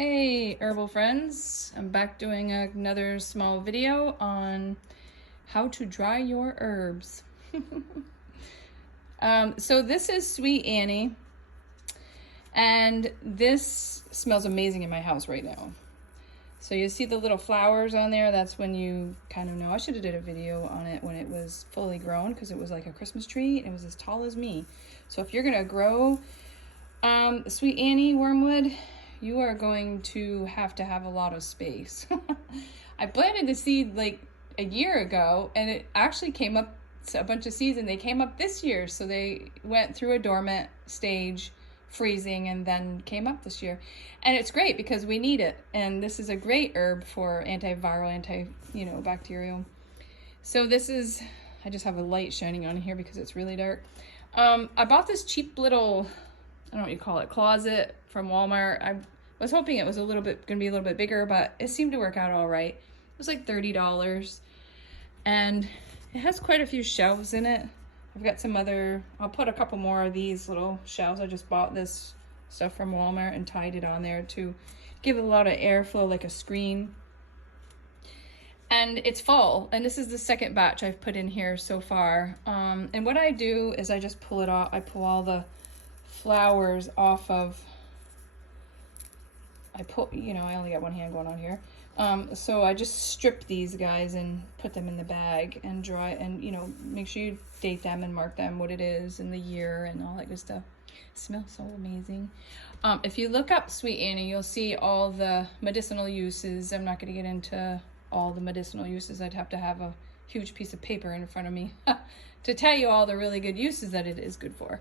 Hey herbal friends, I'm back doing another small video on how to dry your herbs. So this is Sweet Annie, and this smells amazing in my house right now. So you see the little flowers on there, that's when you kind of know. I should have did a video on it when it was fully grown because it was like a Christmas tree and it was as tall as me. So if you're gonna grow Sweet Annie wormwood, you are going to have a lot of space. I planted the seed like a year ago and it actually came up a bunch of seeds, and they came up this year. So they went through a dormant stage, freezing, and then came up this year. And it's great because we need it. And this is a great herb for antiviral, bacterial. So this is, I just have a light shining on here because it's really dark. I bought this cheap little, I don't know what you call it, closet from Walmart. I was hoping it was gonna be a little bit bigger, but it seemed to work out all right. It was like $30, and it has quite a few shelves in it. I've got some other, I'll put a couple more of these little shelves. I just bought this stuff from Walmart and tied it on there to give it a lot of airflow, like a screen. And it's fall, and this is the second batch I've put in here so far. And what I do is I just pull it off. I pull all the flowers off of, I only got one hand going on here. So I just strip these guys and put them in the bag and dry, and make sure you date them and mark them what it is and the year and all that good stuff. It smells so amazing. If you look up Sweet Annie, you'll see all the medicinal uses. I'm not going to get into all the medicinal uses. I'd have to have a huge piece of paper in front of me to tell you all the really good uses that it is good for.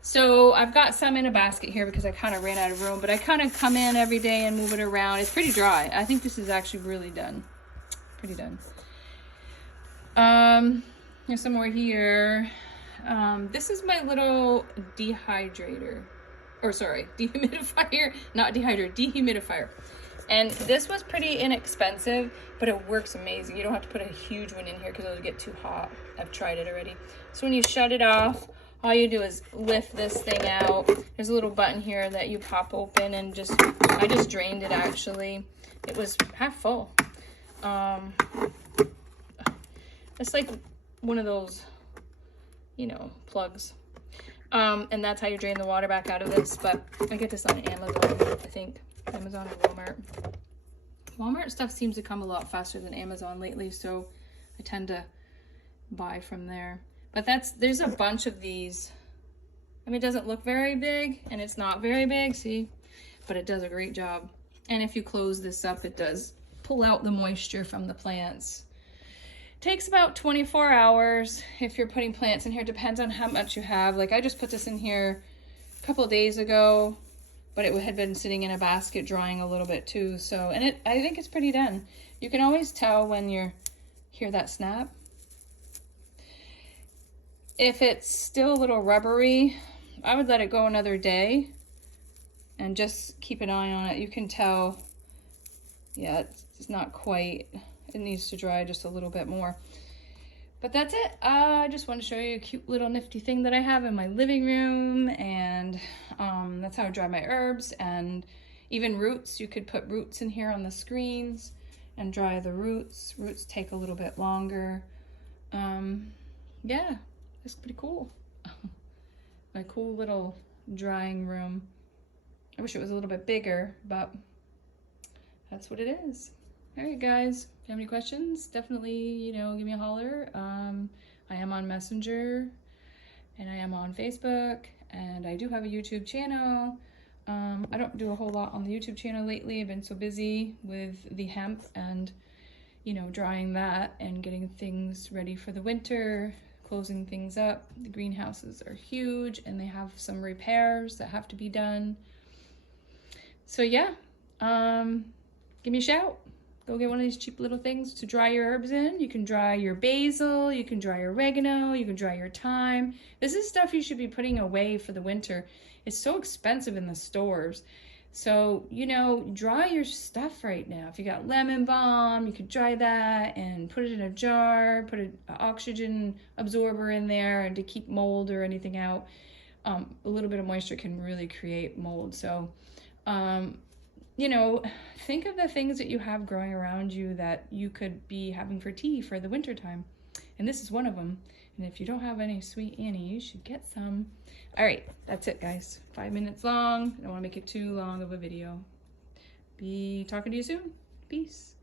So I've got some in a basket here because I kind of ran out of room, but I kind of come in every day and move it around. It's pretty dry. I think this is actually really done. Pretty done. There's some more here. This is my little dehydrator. Or sorry, dehumidifier. Not dehydrator, dehumidifier. And this was pretty inexpensive, but it works amazing. You don't have to put a huge one in here because it'll get too hot. I've tried it already. So when you shut it off, all you do is lift this thing out. There's a little button here that you pop open, and I just drained it actually. It was half full. It's like one of those, plugs. And that's how you drain the water back out of this. But I get this on Amazon, I think. Amazon or Walmart. Walmart stuff seems to come a lot faster than Amazon lately, so I tend to buy from there. But there's a bunch of these. I mean, it doesn't look very big, and it's not very big, see? But it does a great job. And if you close this up, it does pull out the moisture from the plants. It takes about 24 hours if you're putting plants in here. Depends on how much you have. Like, I just put this in here a couple of days ago, but it had been sitting in a basket drying a little bit too. So, and I think it's pretty done. You can always tell when you hear that snap. If it's still a little rubbery, I would let it go another day and just keep an eye on it. You can tell, yeah, it's not quite, it needs to dry just a little bit more. But that's it. I just want to show you a cute little nifty thing that I have in my living room, and that's how I dry my herbs. And even roots, you could put roots in here on the screens and dry the roots. Roots take a little bit longer. Yeah. It's pretty cool. My cool little drying room. I wish it was a little bit bigger, but that's what it is. All right, guys. If you have any questions, definitely, give me a holler. I am on Messenger, and I am on Facebook, and I do have a YouTube channel. I don't do a whole lot on the YouTube channel lately. I've been so busy with the hemp and, drying that and getting things ready for the winter, closing things up. The greenhouses are huge, and they have some repairs that have to be done. So yeah, give me a shout. Go get one of these cheap little things to dry your herbs in. You can dry your basil, you can dry your oregano, you can dry your thyme. This is stuff you should be putting away for the winter. It's so expensive in the stores. So, dry your stuff right now. If you got lemon balm, you could dry that and put it in a jar, put an oxygen absorber in there, and to keep mold or anything out. A little bit of moisture can really create mold. So you know, think of the things that you have growing around you that you could be having for tea for the winter time. And this is one of them. And if you don't have any Sweet Annie, you should get some. All right, that's it, guys. 5 minutes long. I don't want to make it too long of a video. Be talking to you soon. Peace.